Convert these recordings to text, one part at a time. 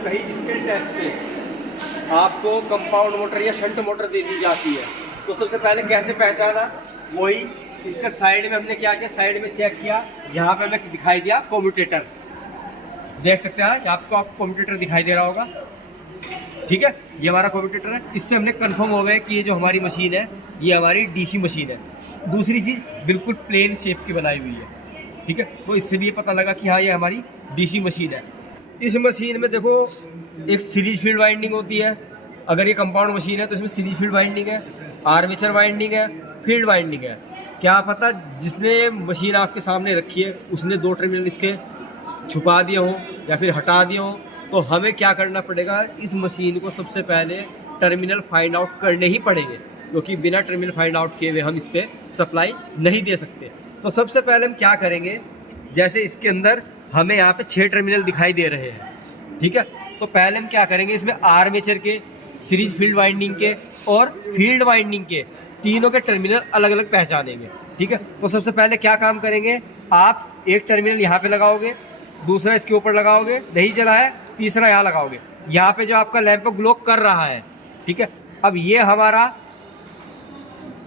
कहीं skill test में आपको कंपाउंड मोटर या शंट मोटर दे दी जाती है, तो सबसे पहले कैसे पहचाना, वही इसका साइड में हमने क्या किया, साइड में चेक किया, यहाँ पे हमें दिखाई दिया कम्यूटेटर, देख सकते हैं आपको कम्यूटेटर दिखाई दे रहा होगा, ठीक है, ये हमारा कम्यूटेटर है। इससे हमने कंफर्म हो गए कि ये जो हमारी मशीन है ये हमारी डीसी मशीन है। दूसरी चीज़ बिल्कुल प्लेन शेप की बनाई हुई है, ठीक है, तो इससे भी ये पता लगा कि हाँ ये हमारी डीसी मशीन है। इस मशीन में देखो एक सीरीज फील्ड वाइंडिंग होती है, अगर ये कंपाउंड मशीन है तो इसमें सीरीज फील्ड वाइंडिंग है, आर्मेचर वाइंडिंग है, फील्ड वाइंडिंग है। क्या पता जिसने मशीन आपके सामने रखी है उसने 2 टर्मिनल इसके छुपा दिए हो या फिर हटा दिए हो, तो हमें क्या करना पड़ेगा, इस मशीन को सबसे पहले टर्मिनल फाइंड आउट करने ही पड़ेंगे, क्योंकि बिना टर्मिनल फाइंड आउट किए हुए हम इस पर सप्लाई नहीं दे सकते। तो सबसे पहले हम क्या करेंगे, जैसे इसके अंदर हमें यहाँ पे 6 टर्मिनल दिखाई दे रहे हैं, ठीक है, तो पहले हम क्या करेंगे, इसमें आर्मेचर के, सीरीज फील्ड वाइंडिंग के और फील्ड वाइंडिंग के तीनों के टर्मिनल अलग अलग पहचानेंगे, ठीक है। तो सबसे पहले क्या काम करेंगे, आप एक टर्मिनल यहाँ पे लगाओगे, दूसरा इसके ऊपर लगाओगे, नहीं जला है, तीसरा यहाँ लगाओगे, यहाँ पे जो आपका लैंप ग्लो कर रहा है, ठीक है। अब ये हमारा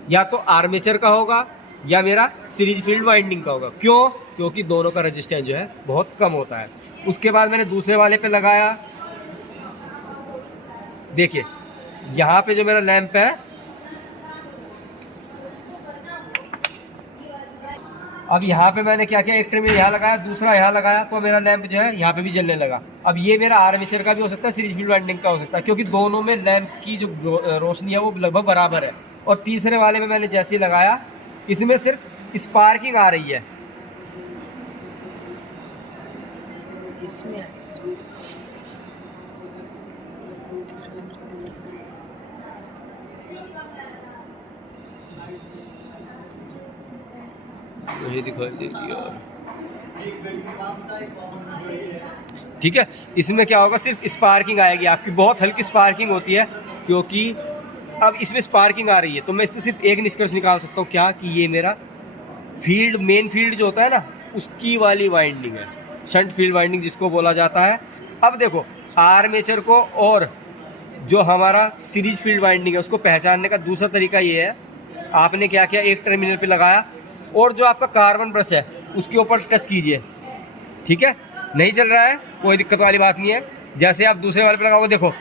या तो आर्मेचर का होगा या मेरा सीरीज फील्ड वाइंडिंग का होगा, क्यों, क्योंकि दोनों का रेजिस्टेंस जो है बहुत कम होता है। उसके बाद मैंने दूसरे वाले पे लगाया, देखिए यहाँ पे जो मेरा लैंप है, अब यहाँ पे मैंने क्या किया, एक टर्मिनल यहाँ लगाया, दूसरा यहाँ लगाया, तो मेरा लैंप जो है यहाँ पे भी जलने लगा। अब ये मेरा आर्मेचर का भी हो सकता है, सीरीज फील्ड वाइंडिंग का हो सकता है, क्योंकि दोनों में लैंप की जो रोशनी है वो लगभग बराबर है। और तीसरे वाले में मैंने जैसे ही लगाया, इसमें सिर्फ स्पार्किंग आ रही है, इसमें ये दिखाई देगी यार, ठीक है। इसमें क्या होगा, सिर्फ स्पार्किंग आएगी आपकी, बहुत हल्की स्पार्किंग होती है, क्योंकि अब इसमें स्पार्किंग आ रही है, तो मैं इससे सिर्फ एक निष्कर्ष निकाल सकता हूँ, क्या, कि ये मेरा फील्ड, मेन फील्ड जो होता है ना, उसकी वाली वाइंडिंग है, शंट फील्ड वाइंडिंग जिसको बोला जाता है। अब देखो आर्मेचर को और जो हमारा सीरीज फील्ड वाइंडिंग है उसको पहचानने का दूसरा तरीका ये है, आपने क्या किया, एक टर्मिनल पे लगाया और जो आपका कार्बन ब्रश है उसके ऊपर टच कीजिए, ठीक है, नहीं चल रहा है, कोई दिक्कत वाली बात नहीं है। जैसे आप दूसरे वाले पे लगाओगे, देखो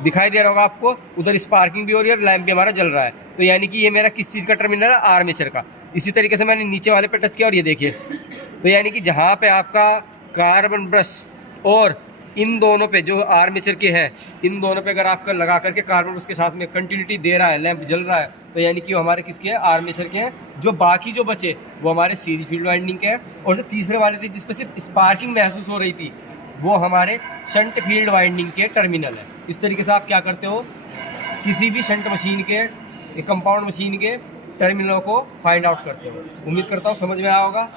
दिखाई दे रहा होगा आपको, उधर स्पार्किंग भी हो रही है और लैंप भी हमारा जल रहा है, तो यानी कि ये मेरा किस चीज़ का टर्मिनल है, आर्मेचर का। इसी तरीके से मैंने नीचे वाले पे टच किया और ये देखिए, तो यानी कि जहाँ पे आपका कार्बन ब्रश और इन दोनों पे जो आर्मेचर के हैं, इन दोनों पे अगर आपका लगा करके कार्बन ब्रश के साथ में कंटिन्यूटी दे रहा है, लैंप जल रहा है, तो यानी कि वो हमारे किसके हैं, आर्मेचर के हैं। जो बाकी जो बचे वो हमारे सीरीज फील्ड वाइंडिंग के हैं, और जो तीसरे वाले थे जिस पर सिर्फ स्पार्किंग महसूस हो रही थी, वो हमारे शंट फील्ड वाइंडिंग के टर्मिनल है। इस तरीके से आप क्या करते हो, किसी भी शंट मशीन के, कंपाउंड मशीन के टर्मिनलों को फाइंड आउट करते हो। उम्मीद करता हूँ समझ में आया होगा।